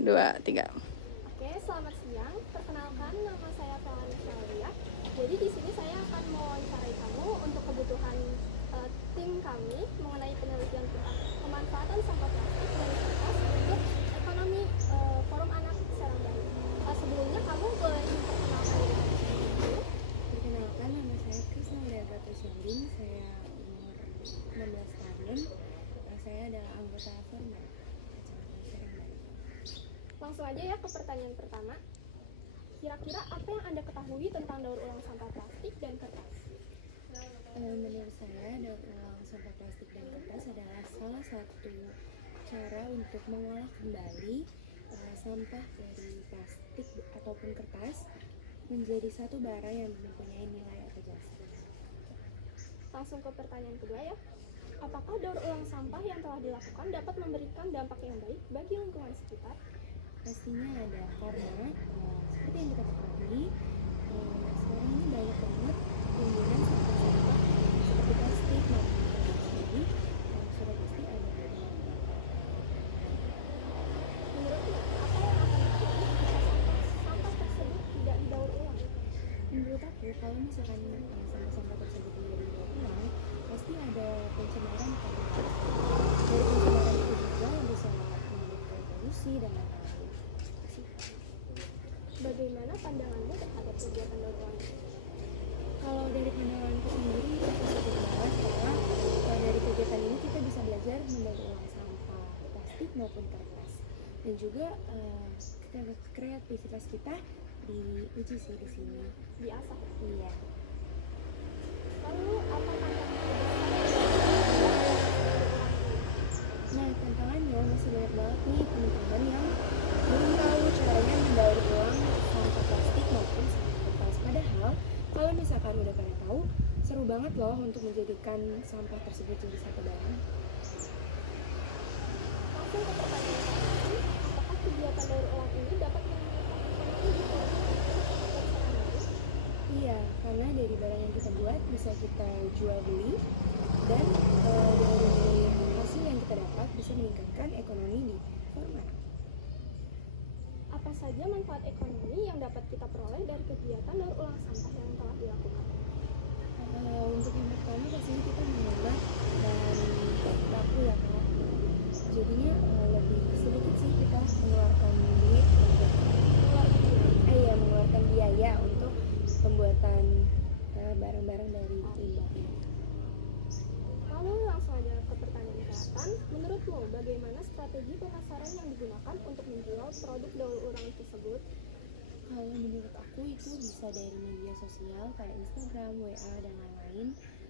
2, 3. Oke, selamat siang. Perkenalkan, nama saya Felani Syalia. Jadi di sini saya akan mewawancarai kamu untuk kebutuhan tim kami mengenai penelitian tentang pemanfaatan sampah plastik dari kertas untuk ekonomi Forum Anak Serang Baru. Sebelumnya kamu boleh memperkenalkan diri kamu dulu. Perkenalkan, nama saya Krisna Udayagata Syanding, saya umur 16 tahun, saya adalah anggota Forum Kecamatan Serang Baru. Langsung aja ya ke pertanyaan pertama. Kira-kira apa yang Anda ketahui tentang daur ulang sampah plastik dan kertas? Menurut saya, daur ulang sampah plastik dan kertas adalah salah satu cara untuk mengolah kembali sampah dari plastik ataupun kertas menjadi satu barang yang mempunyai nilai atau jasa. Langsung ke pertanyaan kedua ya. Apakah daur ulang sampah yang telah dilakukan dapat memberikan dampak yang baik bagi lingkungan sekitar? Pastinya ada, karena seperti yang kita ketahui, sekarang ini banyak banget penggunaan sampah-sampah seperti plastik maupun kertas. Jadi sudah pasti ada perubahan. Menurutmu, apa yang akan terjadi jika sampah tersebut tidak didaur ulang? Menurut aku, kalau misalkan sampah-sampah tersebut tidak didaur ulang, pasti ada pencemaran kan. Dari pencemaran itu juga bisa menyebabkan polusi dan lain-lain. Bagaimana pandanganmu terhadap kegiatan daur ulang ini? Kalau dari pandanganku sendiri, itu positif banget karena dari kegiatan ini kita bisa belajar mendaur ulang sampah plastik maupun kertas, dan juga kreativitas kita diuji sih di sini. Biasa. Iya. Lalu, apa tantangan Nah, tantangannya masih banyak banget nih teman-teman yang belum tahu caranya mendaur ulang sampah plastik maupun sampah kertas. Padahal kalau misalkan udah pada tahu, seru banget loh untuk menjadikan sampah tersebut jadi satu barang. Langsung ke pertanyaan terakhir, apakah kegiatan daur ulang ini dapat meningkatkan ekonomi di Forum Anak Serang Baru? Iya, karena dari barang yang kita buat bisa kita jual beli, dan dari hasil yang kita dapat bisa meningkatkan ekonomi di Forum Anak. Apa saja manfaat ekonomi yang dapat kita peroleh dari kegiatan daur ulang sampah yang telah dilakukan? Untuk yang pertama pastinya kita menambah dan baku ya Kak. Jadinya lebih sedikit sih kita mengeluarkan duit untuk mengeluarkan biaya untuk pembuatan barang-barang dari limbah. Lalu langsung aja ke pertanyaan kesehatan. Menurutmu, bagaimana strategi pemasaran yang digunakan untuk menjual produk daur ulang tersebut? Kalau menurut aku itu bisa dari media sosial kayak Instagram, WA, dan lain-lain.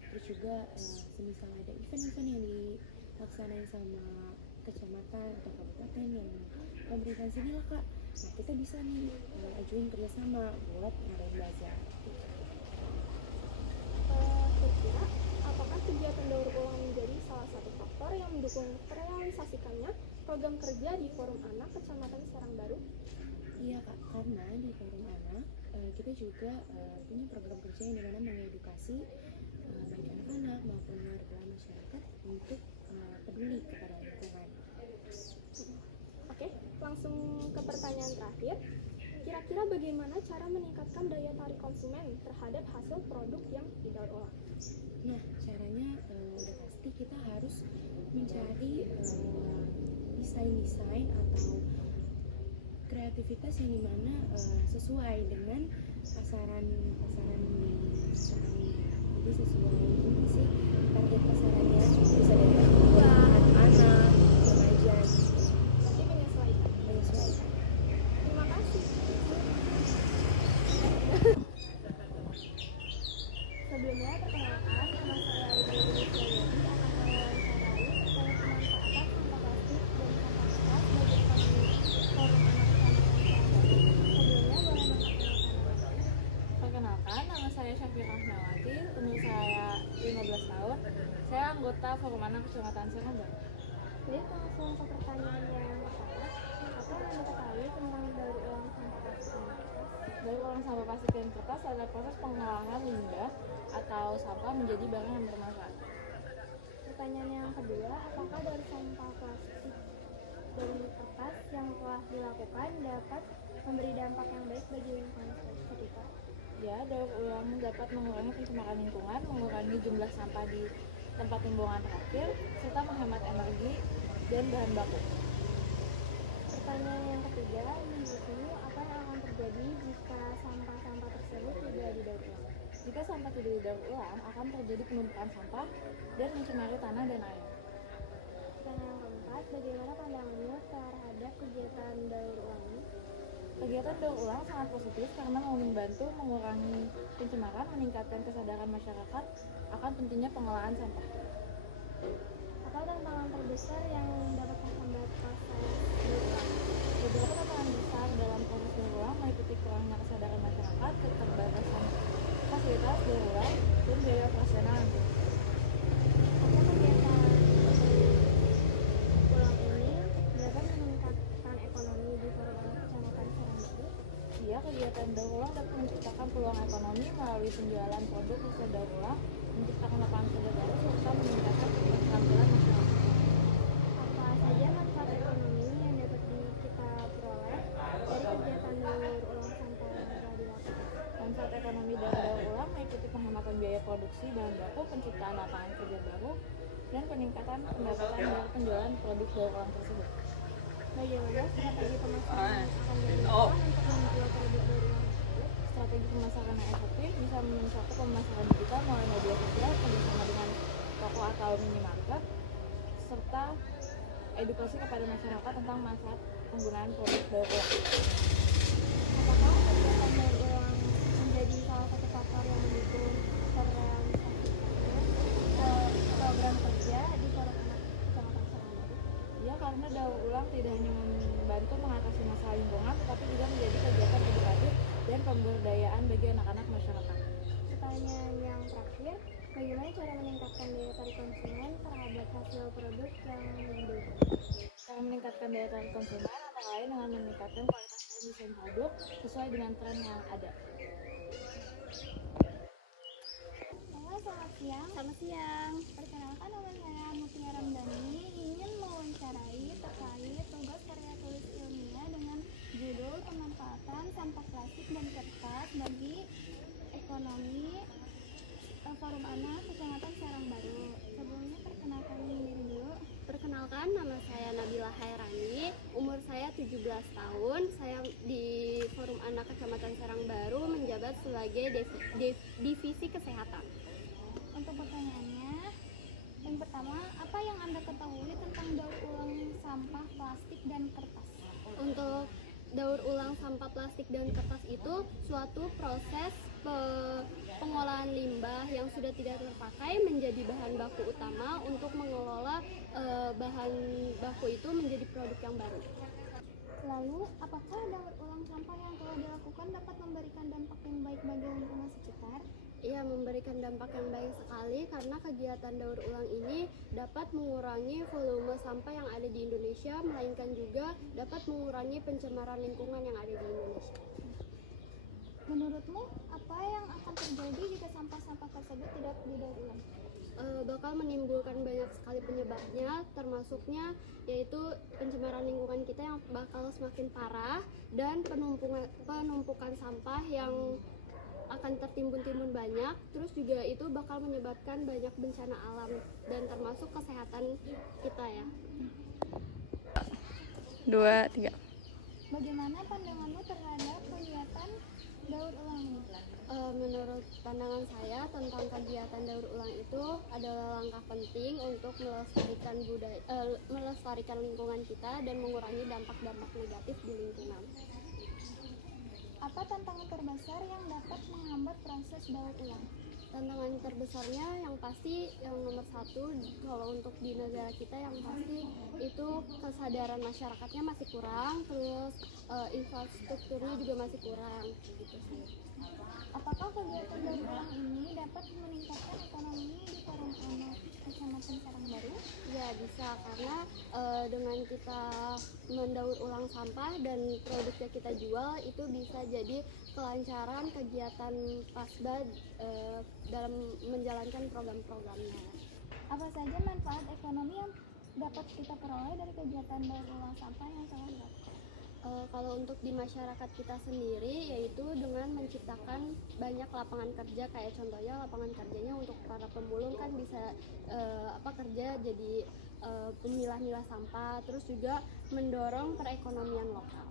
Terus juga semisal ada event-event yang dilaksanain sama kecamatan atau kabupaten yang pemerintah sini lah Kak. Nah, kita bisa nih ajuin kerjasama buat ngadain bazar. Kira-kira, apakah kegiatan daur ulang menjadi salah satu faktor yang mendukung terrealisasikannya program kerja di Forum Anak Kecamatan Serang Baru? Iya Kak, karena di Forum Anak kita juga punya program kerja yang dimana mengedukasi baik anak-anak maupun warga masyarakat untuk peduli kepada lingkungan. Oke, langsung ke pertanyaan terakhir. Kira-kira bagaimana cara meningkatkan daya tarik konsumen terhadap hasil produk yang didaur ulang? Nah, caranya udah pasti kita harus mencari desain-desain atau kreativitas yang dimana sesuai dengan pasaran di sekarang ini. Jadi sesuai ini sih target pasarannya, bisa dari orang tua, anak-anak, remaja gitu. Berarti menyesuaikan. Terima kasih. Sebelumnya, perkenalkan, nama saya Lydia Denisha Yodi akan mewawancarai terkait pemanfaatan sampah plastik dan sampah kertas bagi ekonomi Forum Anak Kecamatan Serang Baru. Sebelumnya, boleh memperkenalkan nama. Perkenalkan, nama saya Syafiqah Melati, umur saya 15 tahun. Saya anggota Forum Anak Kecamatan Serang Baru. Jadi langsung ke pertanyaan yang pertama, apa yang Anda ketahui tentang daur ulang sampah plastik dan kertas? Daur ulang sampah plastik dan kertas adalah proses pengolahan limbah atau sampah menjadi barang yang bermanfaat. Pertanyaan yang kedua, apakah dari sampah plastik dan kertas yang telah dilakukan dapat memberi dampak yang baik bagi lingkungan sekitar? Ya, daur ulang dapat mengurangi pencemaran lingkungan, mengurangi jumlah sampah di tempat pembuangan terakhir, serta menghemat energi dan bahan baku. Pertanyaan yang ketiga, menurutmu apa yang akan terjadi jika sampah-sampah tersebut tidak didaur ulang? Jika sampah tidak didaur ulang, akan terjadi penumpukan sampah dan mencemari tanah dan air. Pertanyaan yang keempat, bagaimana pandanganmu terhadap kegiatan daur ulang ini? Kegiatan daur ulang sangat positif karena membantu mengurangi pencemaran, meningkatkan kesadaran masyarakat akan pentingnya pengelolaan sampah. Apa tantangan terbesar yang dapat menghambat proses daur ulang? Beberapa tantangan besar dalam proses daur ulang meliputi kurangnya kesadaran masyarakat, keterbatasan fasilitas daur ulang, dan biaya operasional yang tinggi. Apa kegiatan ulang ini dapat meningkatkan ekonomi di Forum Anak Kecamatan Serang Baru? Iya, kegiatan daur ulang dapat menciptakan peluang ekonomi melalui penjualan produk hasil daur ulang, menciptakan lapangan kerja baru, serta meningkatkan keterampilan masyarakat. Apa saja manfaat ekonomi yang dapat kita peroleh dari kegiatan daur ulang sampah yang telah dilakukan? Manfaat ekonomi dari daur ulang meliputi penghematan biaya produksi bahan baku, penciptaan lapangan kerja baru, dan peningkatan pendapatan dari penjualan produk daur ulang tersebut. Bagaimana strategi pemasaran akan dilakukan untuk menjual produk daur ulang tersebut? Strategi pemasaran yang efektif bisa mencakup pemasaran digital melalui media sosial kerjasama dengan toko atau minimarket, serta edukasi kepada masyarakat tentang manfaat penggunaan produk daur ulang. Apakah kegiatan daur ulang menjadi salah satu faktor yang mendukung terrealisasikannya program kerja di Forum Anak Kecamatan Serang Baru? Ya, karena daur ulang tidak hanya membantu mengatasi masalah lingkungan, tetapi juga menjadi kegiatan edukatif dan pemberdayaan bagi anak-anak masyarakat. Pertanyaan yang terakhir, bagaimana cara meningkatkan daya tarik konsumen terhadap hasil produk yang didaur ulang? Cara meningkatkan daya tarik konsumen antara lain dengan meningkatkan kualitas dan desain produk sesuai dengan tren yang ada. Halo, selamat siang. Selamat siang. Perkenalkan, nama saya Mutia Ramdhani, ingin mewawancarai terkait tugas karya tulis ilmiah dengan judul pemanfaatan sampah plastik dan kertas bagi ekonomi Forum Anak Kecamatan Serang Baru. Sebelumnya perkenalkan diri dulu. Perkenalkan, nama saya Nabila Hairani, umur saya 17 tahun. Saya di Forum Anak Kecamatan Serang Baru menjabat sebagai divisi kesehatan. Untuk pertanyaannya, yang pertama, apa yang Anda ketahui tentang daur ulang sampah plastik dan kertas? Untuk daur ulang sampah plastik dan kertas itu suatu proses pengolahan limbah yang sudah tidak terpakai menjadi bahan baku utama untuk mengelola bahan baku itu menjadi produk yang baru. Lalu, apakah daur ulang sampah yang telah dilakukan dapat memberikan dampak yang baik bagi lingkungan sekitar? Iya, memberikan dampak yang baik sekali karena kegiatan daur ulang ini dapat mengurangi volume sampah yang ada di Indonesia, melainkan juga dapat mengurangi pencemaran lingkungan yang ada di Indonesia. Menurutmu, apa yang akan terjadi jika sampah-sampah tersebut tidak didaur ulang? Bakal menimbulkan banyak sekali penyebabnya, termasuknya yaitu pencemaran lingkungan kita yang bakal semakin parah dan penumpukan sampah yang akan tertimbun-timbun banyak, terus juga itu bakal menyebabkan banyak bencana alam dan termasuk kesehatan kita ya. 2, 3. Bagaimana pandanganmu terhadap kegiatan daur ulang ini? Menurut pandangan saya tentang kegiatan daur ulang itu adalah langkah penting untuk melestarikan lingkungan kita dan mengurangi dampak-dampak negatif di lingkungan. Apa tantangan terbesar yang dapat menghambat proses daur ulang? Tantangan terbesarnya yang pasti yang nomor satu, kalau untuk di negara kita yang pasti itu kesadaran masyarakatnya masih kurang, terus infrastrukturnya juga masih kurang gitu sih. Apakah kegiatan daur ulang ini dapat meningkatkan ekonomi di Forum Anak Kecamatan Serang Baru? Ya, bisa, karena dengan kita mendaur ulang sampah dan produknya kita jual, itu bisa jadi kelancaran kegiatan Pasda dalam menjalankan program-programnya. Apa saja manfaat ekonomi yang dapat kita peroleh dari kegiatan daur ulang sampah yang telah dilakukan? Kalau untuk di masyarakat kita sendiri, yaitu dengan menciptakan banyak lapangan kerja, kayak contohnya lapangan kerjanya untuk para pemulung kan bisa kerja jadi pemilah-milah sampah, terus juga mendorong perekonomian lokal.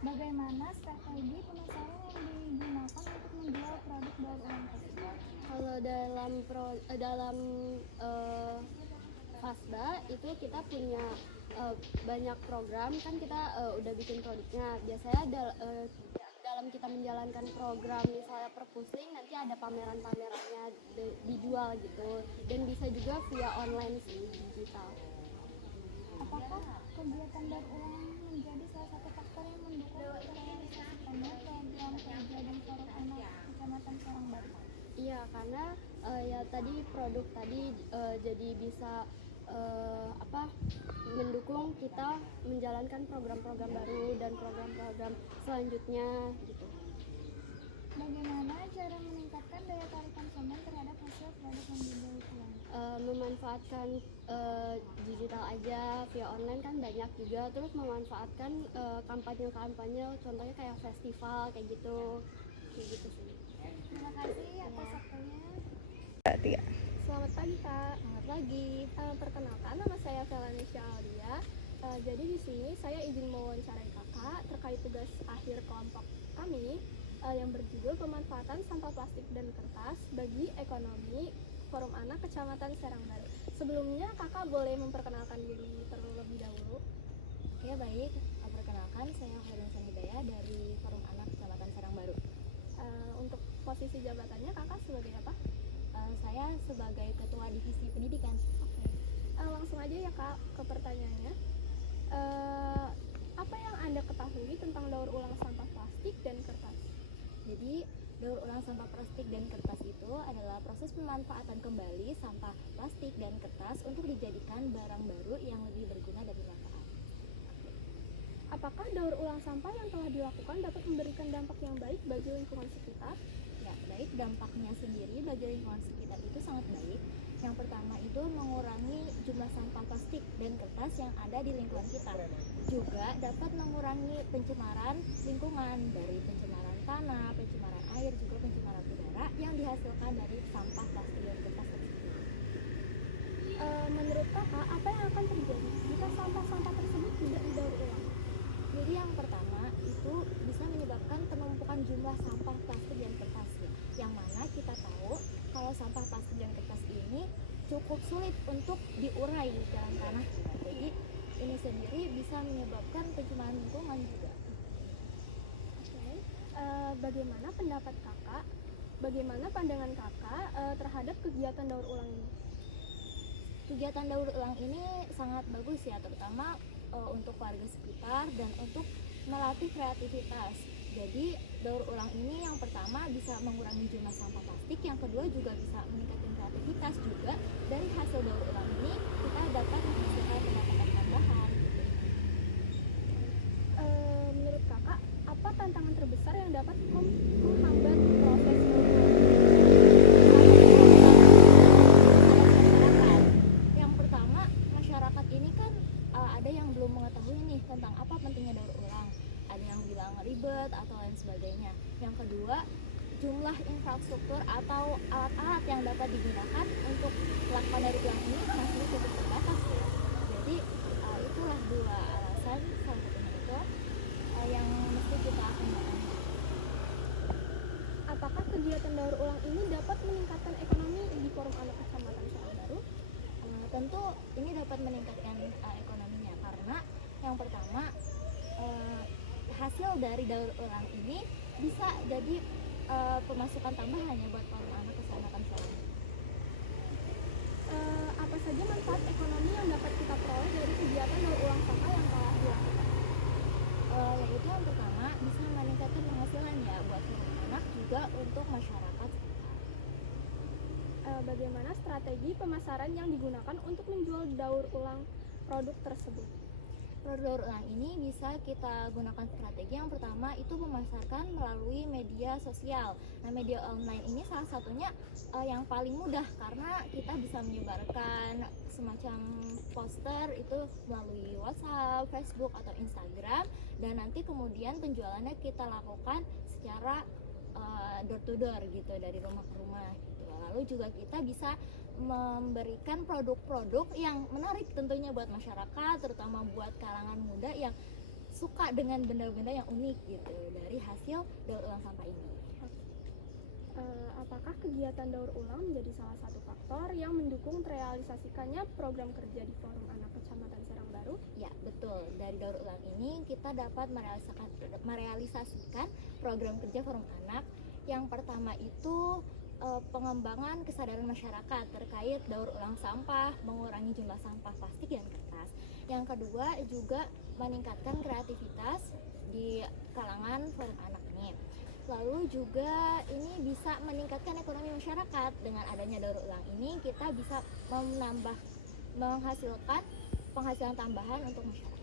Bagaimana strategi pemasaran yang digunakan untuk menjual produk daur ulang tersebut? Kalau dalam FASBA itu kita punya banyak program, kan kita udah bikin produknya. Biasanya dalam kita menjalankan program misalnya perpusling, nanti ada pameran-pamerannya dijual gitu, dan bisa juga via online sih, digital. Apakah kegiatan daur ulang menjadi salah satu faktor yang mendukung terrealisasikannya program kerja di Forum Anak Kecamatan Sarangbaru? Iya, karena ya tadi produk tadi jadi bisa mendukung kita menjalankan program-program baru dan program-program selanjutnya gitu. Bagaimana cara meningkatkan daya tarik konsumen terhadap hasil produk yang didaur ulang? Memanfaatkan digital aja, via online kan banyak juga, terus memanfaatkan kampanye-kampanye, contohnya kayak festival kayak gitu sih. Terima kasih atas waktunya. Selamat pagi Kak. Selamat pagi. Perkenalkan, nama saya Felanisha Aulia. Jadi di sini saya izin mewawancarai Kakak terkait tugas akhir kelompok kami yang berjudul pemanfaatan sampah plastik dan kertas bagi ekonomi Forum Anak Kecamatan Sarangbaru. Sebelumnya Kakak boleh memperkenalkan diri terlebih dahulu. Oke, baik. Perkenalkan, saya Harinsa Hidayah dari Forum Anak Kecamatan Sarangbaru. Untuk posisi jabatannya Kakak sebagai apa? Saya sebagai Ketua Divisi Pendidikan. Oke. Langsung aja ya Kak ke pertanyaannya. Apa yang Anda ketahui tentang daur ulang sampah plastik dan kertas? Jadi, daur ulang sampah plastik dan kertas itu adalah proses pemanfaatan kembali sampah plastik dan kertas untuk dijadikan barang baru yang lebih berguna dan bermanfaat. Apakah daur ulang sampah yang telah dilakukan dapat memberikan dampak yang baik bagi lingkungan sekitar? Ya, baik, dampaknya sendiri bagi lingkungan sekitar itu sangat baik. Yang pertama itu mengurangi jumlah sampah plastik dan kertas yang ada di lingkungan kita. Juga dapat mengurangi pencemaran lingkungan dari pencemaran tanah, pencemaran air, juga pencemaran udara yang dihasilkan dari sampah plastik dan kertas tersebut. Menurut Kakak, apa yang akan terjadi jika sampah-sampah tersebut tidak didaur ulang? Jadi yang pertama itu bisa menyebabkan penumpukan jumlah sampah plastik dan kertas, yang mana kita tahu kalau sampah plastik dan kertas ini cukup sulit untuk diurai di dalam tanah kita. Jadi ini sendiri bisa menyebabkan pencemaran lingkungan juga. Oke. Bagaimana pendapat Kakak? Bagaimana pandangan Kakak terhadap kegiatan daur ulang ini? Kegiatan daur ulang ini sangat bagus ya, terutama untuk warga sekitar dan untuk melatih kreativitas. Jadi daur ulang ini yang pertama bisa mengurangi jumlah sampah plastik, yang kedua juga bisa meningkatkan kreativitas juga. Dari hasil daur ulang ini kita dapat menghasilkan pendapatan tambahan. Menurut Kakak, apa tantangan terbesar yang dapat menghambat proses daur ulang? Yang pertama, masyarakat ini kan ada yang belum mengetahui nih tentang apa pentingnya daur ulang. Ada yang bilang ribet atau lain sebagainya. Yang kedua, jumlah infrastruktur atau alat-alat yang dapat digunakan untuk melakukan daur ulang ini masih cukup terbatas ya. Jadi itulah dua alasan, salah satunya itu yang mesti kita kembangkan. Apakah kegiatan daur ulang ini dapat meningkatkan ekonomi di Forum Anak Kecamatan Sarangbaru? Tentu ini dapat meningkatkan ekonominya, karena yang pertama hasil dari daur ulang ini bisa jadi pemasukan tambahan ya buat Forum Anak Kecamatan Sarangbaru. Apa saja manfaat ekonomi yang dapat kita peroleh dari kegiatan daur ulang sampah yang telah dilakukan? Yaitu yang pertama bisa meningkatkan penghasilan ya buat Forum Anak, juga untuk masyarakat sekitar. Bagaimana strategi pemasaran yang digunakan untuk menjual daur ulang produk tersebut? Produk daur ulang ini bisa kita gunakan strategi yang pertama itu memasarkan melalui media sosial. Nah, media online ini salah satunya yang paling mudah karena kita bisa menyebarkan semacam poster itu melalui WhatsApp, Facebook atau Instagram, dan nanti kemudian penjualannya kita lakukan secara door to door gitu, dari rumah ke rumah gitu. Lalu juga kita bisa memberikan produk-produk yang menarik tentunya buat masyarakat, terutama buat kalangan muda yang suka dengan benda-benda yang unik gitu dari hasil daur ulang sampah ini. Apakah kegiatan daur ulang menjadi salah satu faktor yang mendukung terrealisasikannya program kerja di Forum Anak Kecamatan Serang Baru? Ya, betul. Dari daur ulang ini kita dapat merealisasikan program kerja Forum Anak. Yang pertama itu pengembangan kesadaran masyarakat terkait daur ulang sampah, mengurangi jumlah sampah plastik dan kertas. Yang kedua juga meningkatkan kreativitas di kalangan Forum Anak ini. Lalu juga ini bisa meningkatkan ekonomi masyarakat. Dengan adanya daur ulang ini kita bisa menghasilkan penghasilan tambahan untuk masyarakat.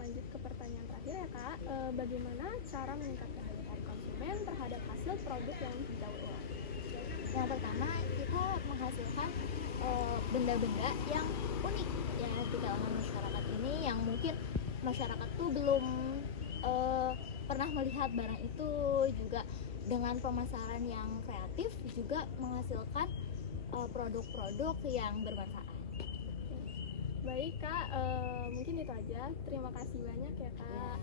Lanjut ke pertanyaan terakhir ya Kak, bagaimana cara meningkatkan daya tarik konsumen terhadap hasil produk yang didaur ulang? Yang pertama kita menghasilkan benda-benda yang unik ya di kalangan masyarakat ini, yang mungkin masyarakat tuh belum pernah melihat barang itu. Juga dengan pemasaran yang kreatif juga menghasilkan produk-produk yang bermanfaat. Baik Kak, mungkin itu aja. Terima kasih banyak ya Kak.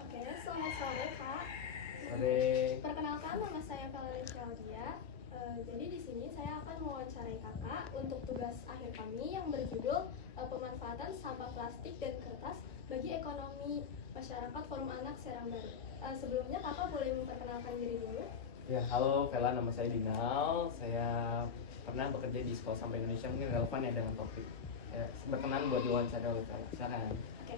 Oke, selamat sore Kak. Sore. Perkenalkan, nama saya Valerie Claudia. Jadi di sini saya akan mewawancarai Kakak untuk tugas akhir kami yang berjudul pemanfaatan sampah plastik dan kertas bagi ekonomi masyarakat Forum Anak Serang Baru. Sebelumnya Kakak boleh memperkenalkan diri dulu. Ya, halo Vela, nama saya Dinal. Saya pernah bekerja di Sekolah Sampah Indonesia, mungkin relevan ya dengan topik. Ya, berkenan buat diwawancara oleh Vela. Silakan. Oke,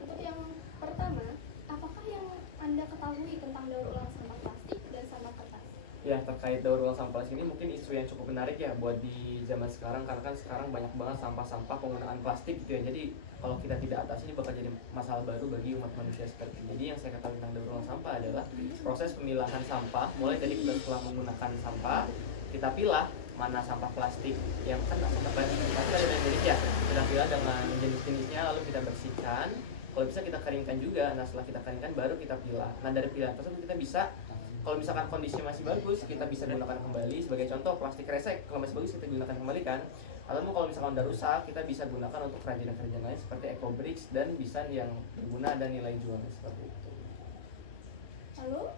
untuk yang pertama, apakah yang Anda ketahui tentang daur ulang sampah plastik dan sampah kertas? Ya, terkait daur ulang sampah plastik ini mungkin isu yang cukup menarik ya buat di zaman sekarang, karena kan sekarang banyak banget sampah-sampah penggunaan plastik gitu ya. Jadi kalau kita tidak atasi ini bakal jadi masalah baru bagi umat manusia seperti ini. Jadi yang saya ketahui tentang daur ulang sampah adalah proses pemilahan sampah. Mulai dari kita setelah menggunakan sampah, kita pilah mana sampah plastik yang kan sampah plastik ada banyak jenis ya. Kita pilah dengan jenis-jenisnya, lalu kita bersihkan. Kalau bisa kita keringkan juga. Nah, setelah kita keringkan baru kita pilah. Nah, dari pilihan tersebut kita bisa, kalau misalkan kondisi masih bagus, kita bisa gunakan kembali. Sebagai contoh, plastik kresek kalau masih bagus kita gunakan kembali kan. Atau kalau misalkan udah rusak, kita bisa gunakan untuk kerajinan-kerajinan lain seperti eco-bricks dan bisa yang berguna dan nilai jualnya seperti itu. Lalu,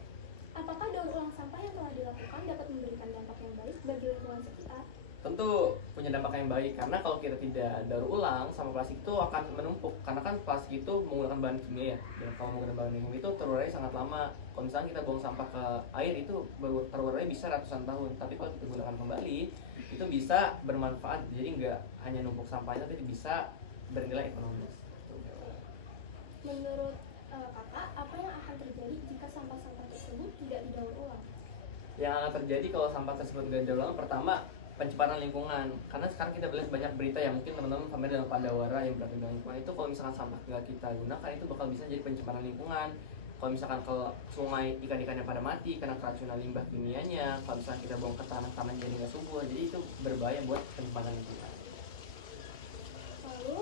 apakah daur ulang sampah yang telah dilakukan dapat memberikan dampak yang baik bagi lingkungan sekitar? Tentu punya dampak yang baik, karena kalau kita tidak daur ulang, sampah plastik itu akan menumpuk. Karena kan plastik itu menggunakan bahan kimia ya, dan kalau menggunakan bahan kimia itu terurainya sangat lama. Kalau misalnya kita buang sampah ke air itu terurainya bisa ratusan tahun, tapi kalau kita gunakan kembali itu bisa bermanfaat. Jadi nggak hanya numpuk sampahnya, tapi bisa bernilai ekonomis. Menurut Kakak, apa yang akan terjadi jika sampah-sampah tersebut tidak didaur ulang? Yang akan terjadi kalau sampah tersebut nggak didaur ulang, pertama pencemaran lingkungan. Karena sekarang kita melihat banyak berita ya, mungkin teman-teman sampai dalam Pandawara yang berarti dengan lingkungan itu, kalau misalkan sampah nggak kita gunakan itu bakal bisa jadi pencemaran lingkungan. Kalau misalkan ke sungai, ikan-ikannya pada mati karena keracunan limbah kimianya. Kalau misalkan kita buang ke tanah jadi nggak subur, jadi itu berbahaya buat pencemaran lingkungan. Lalu,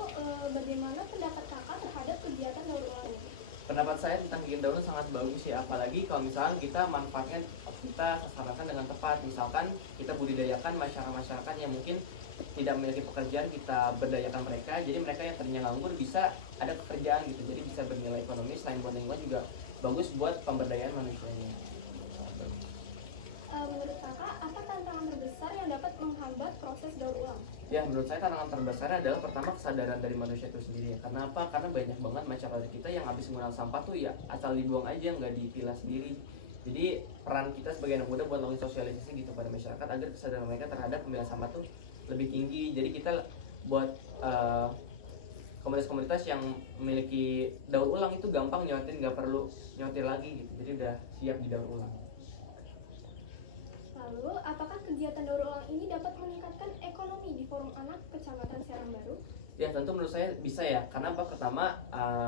bagaimana pendapat Kakak terhadap kegiatan daur ulang ini? Pendapat saya tentang kegiatan daur ulang sangat bagus ya, apalagi kalau misalkan kita manfaatkan, kita sasarankan dengan tepat. Misalkan kita budidayakan masyarakat yang mungkin tidak memiliki pekerjaan, kita berdayakan mereka, jadi mereka yang tadinya nganggur bisa ada pekerjaan gitu, jadi bisa bernilai ekonomis. Selain buat lingkungan juga bagus buat pemberdayaan manusianya. Menurut Kakak, apa tantangan terbesar yang dapat menghambat proses daur ulang? Ya, menurut saya tantangan terbesarnya adalah pertama kesadaran dari manusia itu sendiri ya. Karena apa? Karena banyak banget masyarakat kita yang habis menggunakan sampah tuh ya asal dibuang aja, nggak dipilah sendiri. Jadi peran kita sebagai anak muda buat melakukan sosialisasi gitu pada masyarakat agar kesadaran mereka terhadap pemilahan sampah tuh lebih tinggi. Jadi kita buat komunitas-komunitas yang memiliki daur ulang itu gampang nyotir, nggak perlu nyotir lagi gitu. Jadi udah siap di daur ulang. Lalu, apakah kegiatan daur ulang ini dapat meningkatkan ekonomi di Forum Anak Kecamatan Serang Baru? Ya tentu menurut saya bisa ya, karena apa, pertama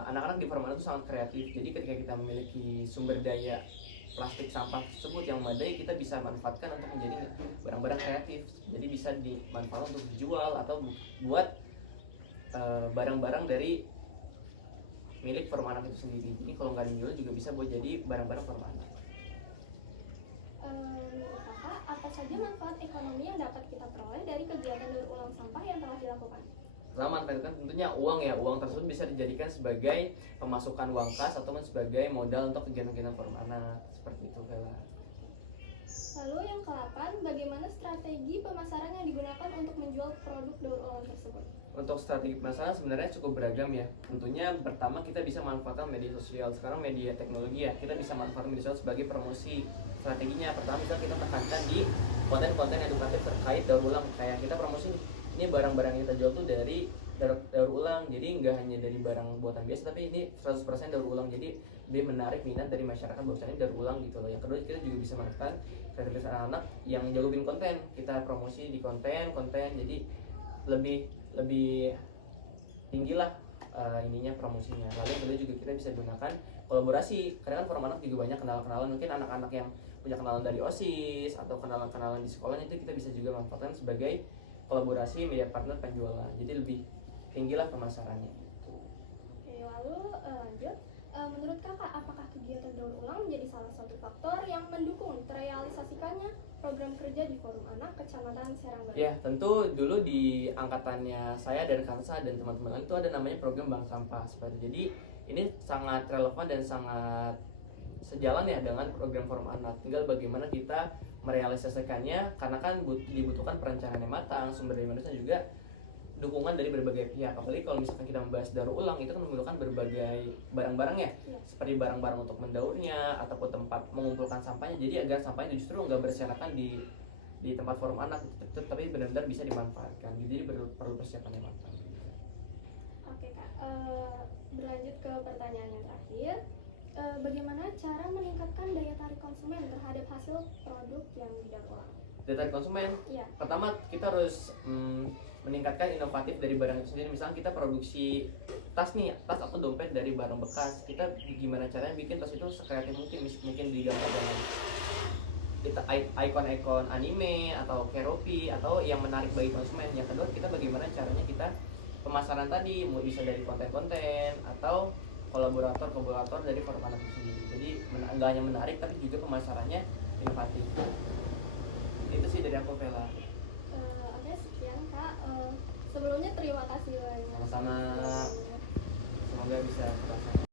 anak-anak di forum anak itu sangat kreatif. Jadi ketika kita memiliki sumber daya plastik sampah tersebut yang memadai, kita bisa manfaatkan untuk menjadi barang-barang kreatif. Jadi bisa dimanfaatkan untuk dijual atau buat barang-barang dari milik forum anak itu sendiri. Jadi kalau nggak dijual juga bisa buat jadi barang-barang forum anak. Menurut kakak, apa saja manfaat ekonomi yang dapat kita peroleh dari kegiatan daur ulang sampah yang telah dilakukan? Pertama, manfaatkan tentunya uang ya. Uang tersebut bisa dijadikan sebagai pemasukan uang kas ataupun sebagai modal untuk kegiatan-kegiatan forum anak. Seperti itu, Bella. Lalu yang ke-8, bagaimana strategi pemasaran yang digunakan untuk menjual produk daur ulang tersebut? Untuk strategi pemasaran sebenarnya cukup beragam ya. Tentunya pertama kita bisa manfaatkan media sosial. Sekarang media teknologi ya, kita bisa manfaatkan media sosial sebagai promosi. Strateginya pertama bisa kita tekankan di konten-konten edukatif terkait daur ulang. Kayak kita promosi ini barang-barang yang kita jual tuh dari daur ulang. Jadi nggak hanya dari barang buatan biasa, tapi ini 100% daur ulang. Jadi lebih menarik minat dari masyarakat bahwasanya daur ulang gitu loh. Yang kedua, kita juga bisa manfaatkan kreativitas anak-anak yang jago bikin konten. Kita promosi di konten, jadi lebih tinggi lah ininya promosinya. Lalu yang kedua juga kita bisa gunakan kolaborasi. Karena kan forum anak juga banyak kenalan-kenalan, mungkin anak-anak yang punya kenalan dari OSIS atau kenalan-kenalan di sekolahnya, itu kita bisa juga manfaatkan sebagai kolaborasi media partner penjualan. Jadi lebih tinggi lah pemasarannya gitu. Oke, lalu lanjut. Menurut kakak, apakah kegiatan daur ulang menjadi salah satu faktor yang mendukung terrealisasikannya program kerja di Forum Anak Kecamatan Serang Banten? Ya, tentu dulu di angkatannya saya dan Kansa dan teman-teman lain itu ada namanya program bank sampah seperti itu. Jadi ini sangat relevan dan sangat sejalan ya dengan program Forum Anak. Tinggal bagaimana kita merealisasikannya, karena kan dibutuhkan perencanaan yang matang, sumber daya manusia, juga dukungan dari berbagai pihak. Apalagi kalau misalkan kita membahas daur ulang, itu kan memerlukan berbagai barang-barang ya, seperti barang-barang untuk mendaurnya ataupun tempat mengumpulkan sampahnya. Jadi agar sampahnya justru nggak berserakan di tempat forum anak, tapi benar-benar bisa dimanfaatkan. Jadi perlu persiapan yang matang. Oke kak, berlanjut ke pertanyaan yang terakhir. Bagaimana cara meningkatkan daya tarik konsumen terhadap hasil produk yang didaur ulang? Daya tarik konsumen, Iya. pertama kita harus meningkatkan inovatif dari barang itu sendiri. Misalnya kita produksi tas nih, tas atau dompet dari barang bekas, kita gimana caranya bikin tas itu sekreatif mungkin digambar dengan ikon-ikon anime atau keropi atau yang menarik bagi konsumen. Yang kedua, kita bagaimana caranya kita pemasaran tadi, mau bisa dari konten-konten atau kolaborator dari forum anak itu sendiri. Jadi nggak hanya menarik tapi juga pemasarannya inovatif. Itu sih dari aku, Vela. Oke, sekian kak. Sebelumnya terima kasih banyak. Sama-sama. Semoga bisa terasa.